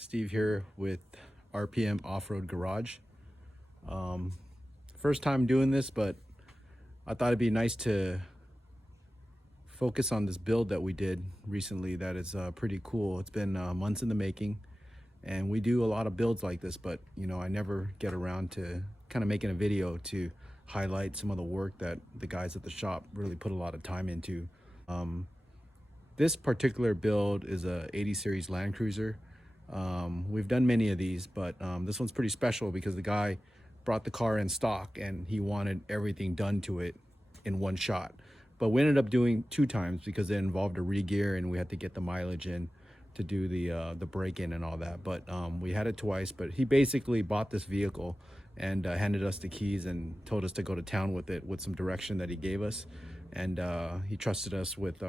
Steve here with RPM Off-Road Garage. First time doing this, but I thought it'd be nice to focus on this build that we did recently that is pretty cool. It's been months in the making, and we do a lot of builds like this, but I never get around to kind of making a video to highlight some of the work that the guys at the shop really put a lot of time into. This particular build is a 80 series Land Cruiser. We've done many of these, but this one's pretty special because the guy brought the car in stock and he wanted everything done to it in one shot. But we ended up doing 2 times because it involved a re-gear and we had to get the mileage in to do the break-in and all that. But we had it twice. But he basically bought this vehicle and handed us the keys and told us to go to town with it with some direction that he gave us. And he trusted us with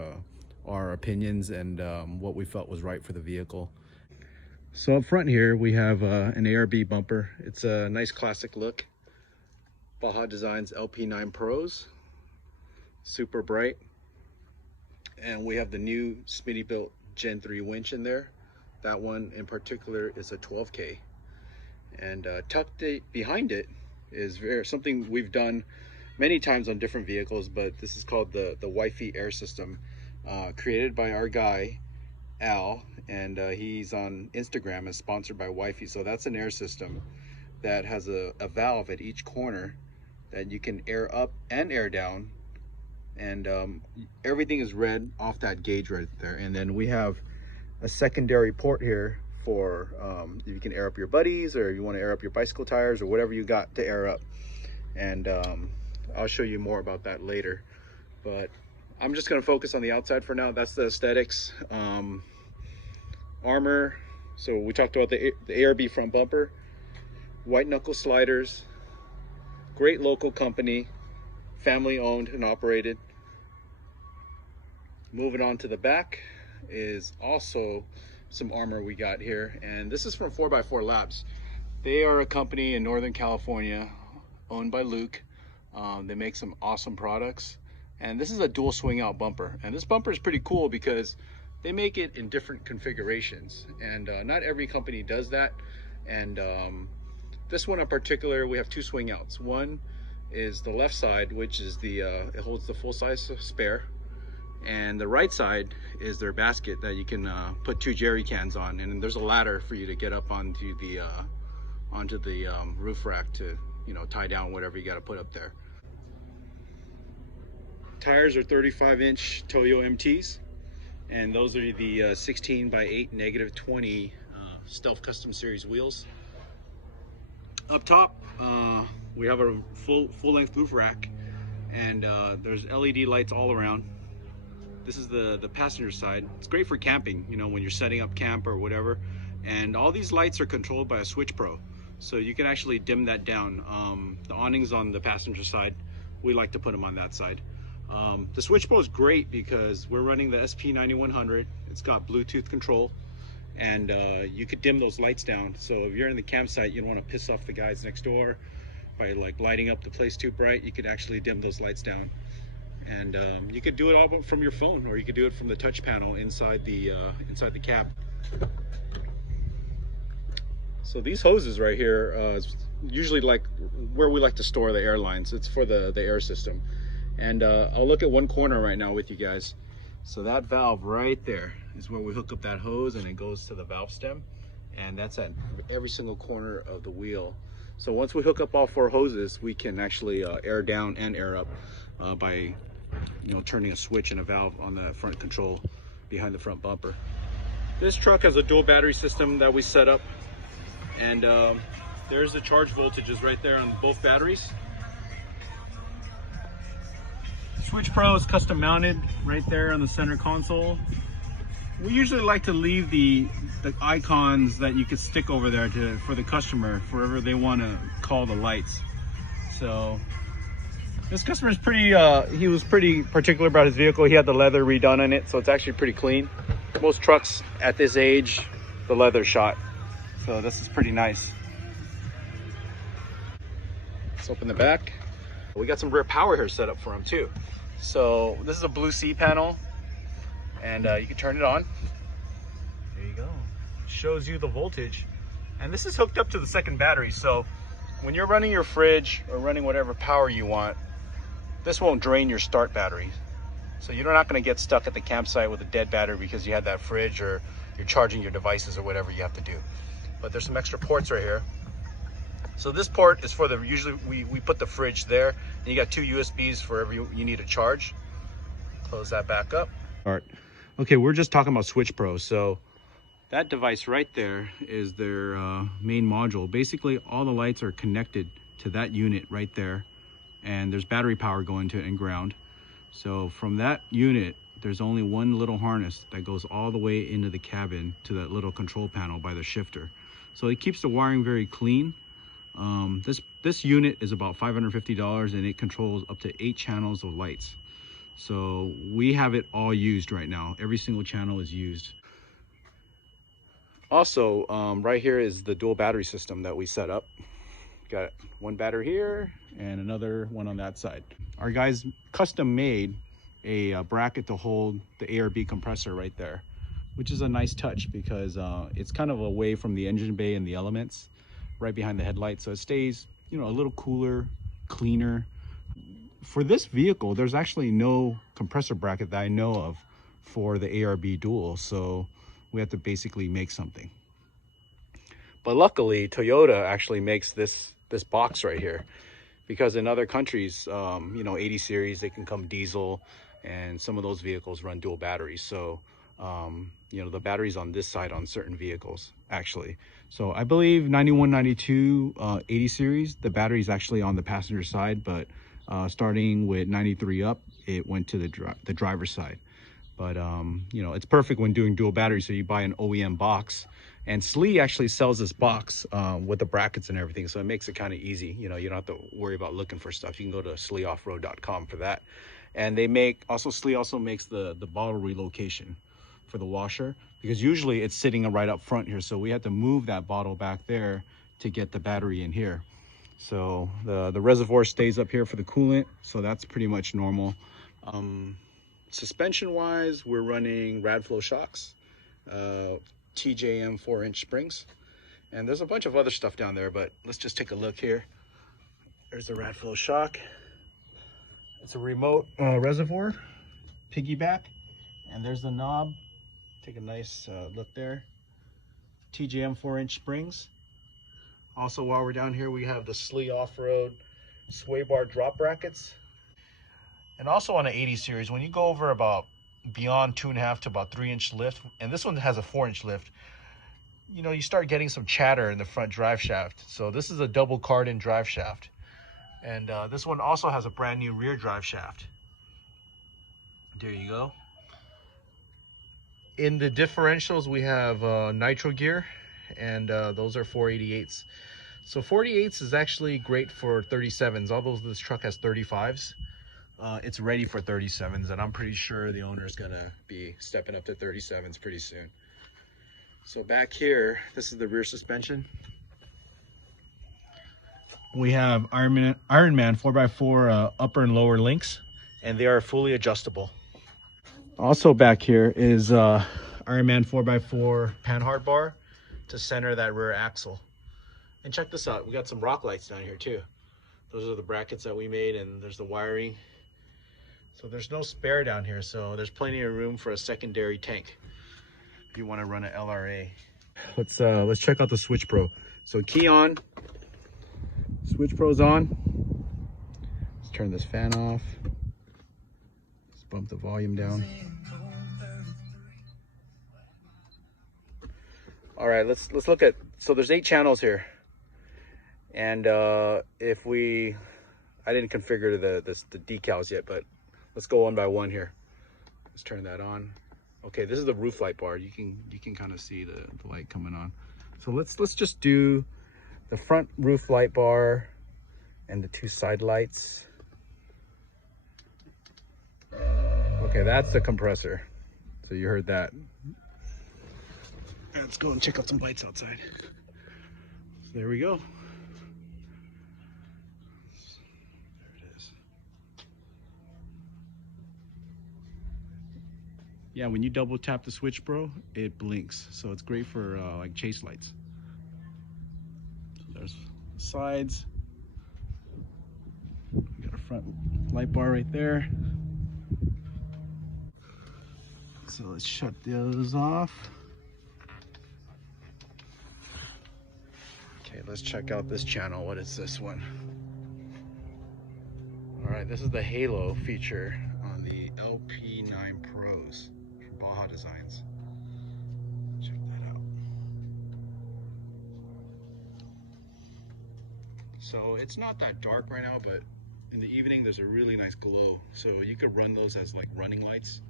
our opinions and what we felt was right for the vehicle. So up front here we have an ARB bumper. It's a nice classic look. Baja Designs LP9 Pros, super bright. And we have the new Smitty built Gen 3 winch in there. That one in particular is a 12K. And tucked behind it is something we've done many times on different vehicles, but this is called the Wifey air system, created by our guy Al, and he's on Instagram as sponsored by Wifey. So that's an air system that has a valve at each corner that you can air up and air down, and everything is read off that gauge right there. And then we have a secondary port here for you can air up your buddies, or you want to air up your bicycle tires, or whatever you got to air up. And I'll show you more about that later, but I'm just going to focus on the outside for now. That's the aesthetics. Armor, so we talked about the ARB front bumper, white knuckle sliders, great local company, family owned and operated. Moving on to the back is also some armor we got here, and this is from 4x4 Labs. They are a company in Northern California owned by Luke. They make some awesome products, and this is a dual swing out bumper, and this bumper is pretty cool because they make it in different configurations, and not every company does that. And this one in particular, we have 2 swing outs. One is the left side, which is it holds the full size spare, and the right side is their basket that you can put 2 jerry cans on, and then there's a ladder for you to get up onto the roof rack to tie down whatever you got to put up there. Tires are 35-inch Toyo MTs, and those are the 16x8 -20 Stealth Custom Series wheels. Up top, we have a full-length roof rack, and there's LED lights all around. This is the passenger side. It's great for camping, when you're setting up camp or whatever. And all these lights are controlled by a Switch Pro, so you can actually dim that down. The awnings on the passenger side, we like to put them on that side. The Switch Pro is great because we're running the SP9100. It's got Bluetooth control, and you could dim those lights down. So if you're in the campsite, you don't want to piss off the guys next door by lighting up the place too bright. You could actually dim those lights down, and you could do it all from your phone, or you could do it from the touch panel inside the cab. So these hoses right here is usually where we like to store the airlines. It's for the air system. And I'll look at one corner right now with you guys. So that valve right there is where we hook up that hose, and it goes to the valve stem, and that's at every single corner of the wheel. So once we hook up all 4 hoses, we can actually air down and air up by turning a switch and a valve on the front control behind the front bumper. This truck has a dual battery system that we set up, and there's the charge voltages right there on both batteries. Switch Pro is custom mounted right there on the center console. We usually like to leave the icons that you could stick over there for the customer, for whatever they want to call the lights. So this customer is he was pretty particular about his vehicle. He had the leather redone on it, so it's actually pretty clean. Most trucks at this age, the leather shot. So this is pretty nice. Let's open the back. We got some rear power here set up for him too. So this is a Blue Sea panel, and you can turn it on. There you go. shows you the voltage. And this is hooked up to the second battery. So when you're running your fridge or running whatever power you want, this won't drain your start battery. So you're not going to get stuck at the campsite with a dead battery because you had that fridge or you're charging your devices or whatever you have to do. But there's some extra ports right here. So this port is for the, usually we put the fridge there, and you got two USBs for wherever you need to charge. Close that back up. All right. Okay, we're just talking about Switch Pro. So that device right there is their main module. Basically, all the lights are connected to that unit right there, and there's battery power going to it and ground. So from that unit, there's only one little harness that goes all the way into the cabin to that little control panel by the shifter. So it keeps the wiring very clean. This unit is about $550, and it controls up to 8 channels of lights. So we have it all used right now. Every single channel is used. Also, right here is the dual battery system that we set up. Got one battery here and another one on that side. Our guys custom made a bracket to hold the ARB compressor right there, which is a nice touch because it's kind of away from the engine bay and the elements, right behind the headlights. So it stays, you know, a little cooler, cleaner. For this vehicle, there's actually no compressor bracket that I know of for the ARB dual. So we have to basically make something. But luckily, Toyota actually makes this box right here, because in other countries, you know, 80 series, they can come diesel, and some of those vehicles run dual batteries. So, you know, the batteries on this side on certain vehicles, actually. So I believe 91, 92, 80 series, the battery is actually on the passenger side, but starting with 93 up, it went to the driver's side. But, you know, it's perfect when doing dual batteries. So you buy an OEM box, and SLE actually sells this box with the brackets and everything. So it makes it kind of easy. You know, you don't have to worry about looking for stuff. You can go to sleoffroad.com for that. And they make, SLE also makes the bottle relocation for the washer, because usually it's sitting right up front here. So we had to move that bottle back there to get the battery in here. So the reservoir stays up here for the coolant. So that's pretty much normal. Suspension wise, we're running Radflow shocks, TJM 4-inch springs, and there's a bunch of other stuff down there, but let's just take a look here. There's the Radflow shock. It's a remote reservoir piggyback, and there's the knob. Take a nice look there. TJM 4-inch springs. Also, while we're down here, we have the SLE off-road sway bar drop brackets. And also on an 80 series, when you go over about beyond 2.5 to about 3-inch lift, and this one has a 4-inch lift, you know, you start getting some chatter in the front drive shaft. So this is a double card-in drive shaft. And this one also has a brand new rear drive shaft. There you go. In the differentials, we have nitro gear, and those are 488s. So 488s is actually great for 37s, although this truck has 35s. It's ready for 37s, and I'm pretty sure the owner is gonna be stepping up to 37s pretty soon. So back here, this is the rear suspension. We have Ironman 4x4 upper and lower links, and they are fully adjustable. Also back here is Ironman 4x4 panhard bar to center that rear axle. And check this out, we got some rock lights down here too. Those are the brackets that we made, and there's the wiring. So there's no spare down here, so there's plenty of room for a secondary tank if you want to run an LRA. Let's check out the Switch Pro. So key on, Switch Pro's on. Let's turn this fan off. Let's bump the volume down. All right, let's look at, so there's 8 channels here. And I didn't configure the decals yet, but let's go one by one here. Let's turn that on. Okay, this is the roof light bar. You can kind of see the light coming on. So let's just do the front roof light bar and the 2 side lights. Okay, that's the compressor. So you heard that. Let's go and check out some lights outside. So there we go. Yeah, when you double tap the switch, bro, it blinks. So it's great for like chase lights. So there's sides. We got a front light bar right there. So let's shut those off. Okay, let's check out this channel. What is this one? All right, this is the halo feature on the LP9 Pros from Baja Designs. Check that out. So it's not that dark right now, but in the evening there's a really nice glow. So you could run those as like running lights.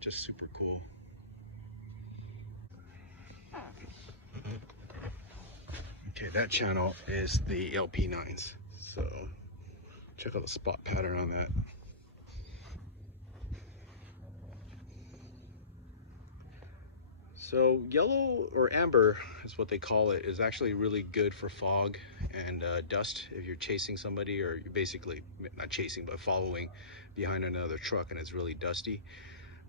Just super cool. Okay, that channel is the LP9s. So check out the spot pattern on that. So yellow or amber is what they call it, is actually really good for fog and dust if you're chasing somebody, or you're basically not chasing but following behind another truck and it's really dusty.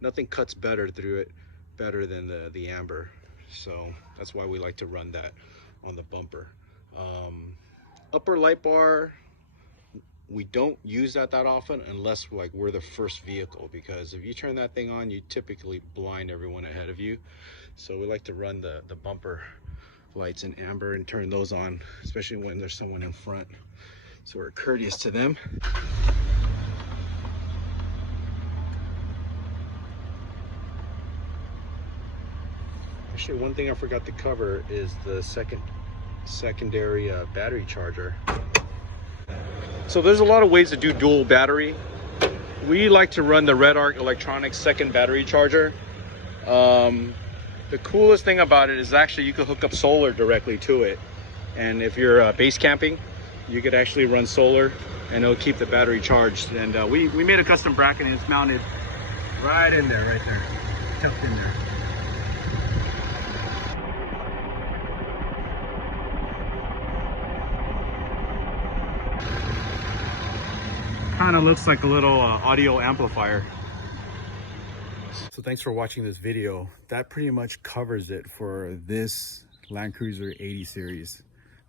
Nothing cuts better through it better than the amber. So that's why we like to run that on the bumper. Upper light bar, we don't use that often unless like we're the first vehicle, because if you turn that thing on, you typically blind everyone ahead of you. So we like to run the bumper lights in amber and turn those on, especially when there's someone in front. So we're courteous to them. Actually, one thing I forgot to cover is the secondary battery charger. So there's a lot of ways to do dual battery. We like to run the Red Arc Electronics second battery charger. The coolest thing about it is actually you could hook up solar directly to it. And if you're base camping, you could actually run solar and it'll keep the battery charged. And we made a custom bracket and it's mounted right in there, right there, tucked in there. Kind of looks like a little audio amplifier. So thanks for watching this video. That pretty much covers it for this Land Cruiser 80 series.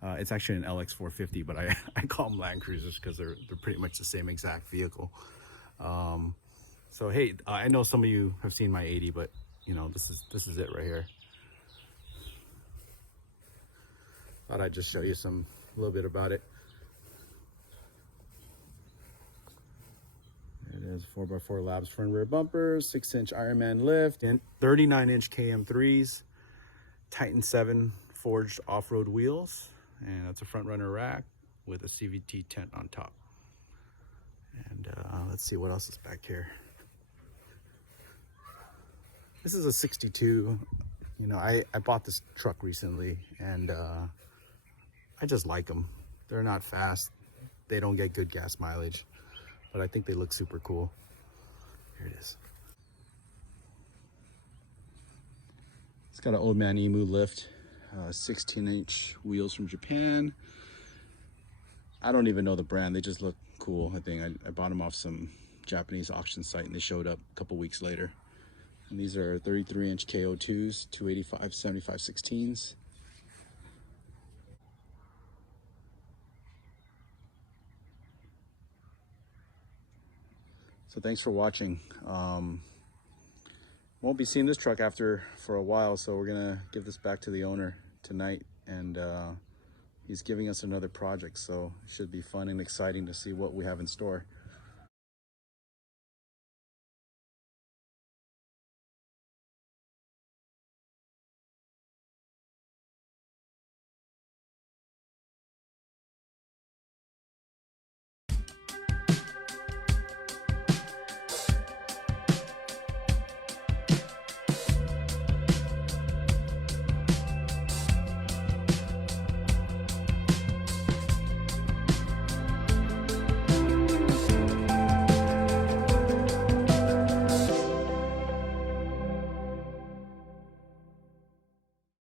It's actually an LX450, but I call them Land Cruisers because they're pretty much the same exact vehicle. So hey, I know some of you have seen my 80, but you know, this is it right here. Thought I'd just show you a little bit about it. It is 4x4 labs front and rear bumpers, 6-inch Ironman lift, and 39-inch KM3s, Titan 7 forged off-road wheels, and that's a front runner rack with a CVT tent on top. And let's see what else is back here. This is a 62. You know, I bought this truck recently, and I just like them. They're not fast. They don't get good gas mileage, but I think they look super cool. Here it is. It's got an Old Man Emu lift, 16-inch wheels from Japan. I don't even know the brand. They just look cool. I think I bought them off some Japanese auction site and they showed up a couple weeks later. And these are 33-inch KO2s, 285 75/16s. So thanks for watching. Won't be seeing this truck for a while, so we're gonna give this back to the owner tonight, and he's giving us another project, so it should be fun and exciting to see what we have in store.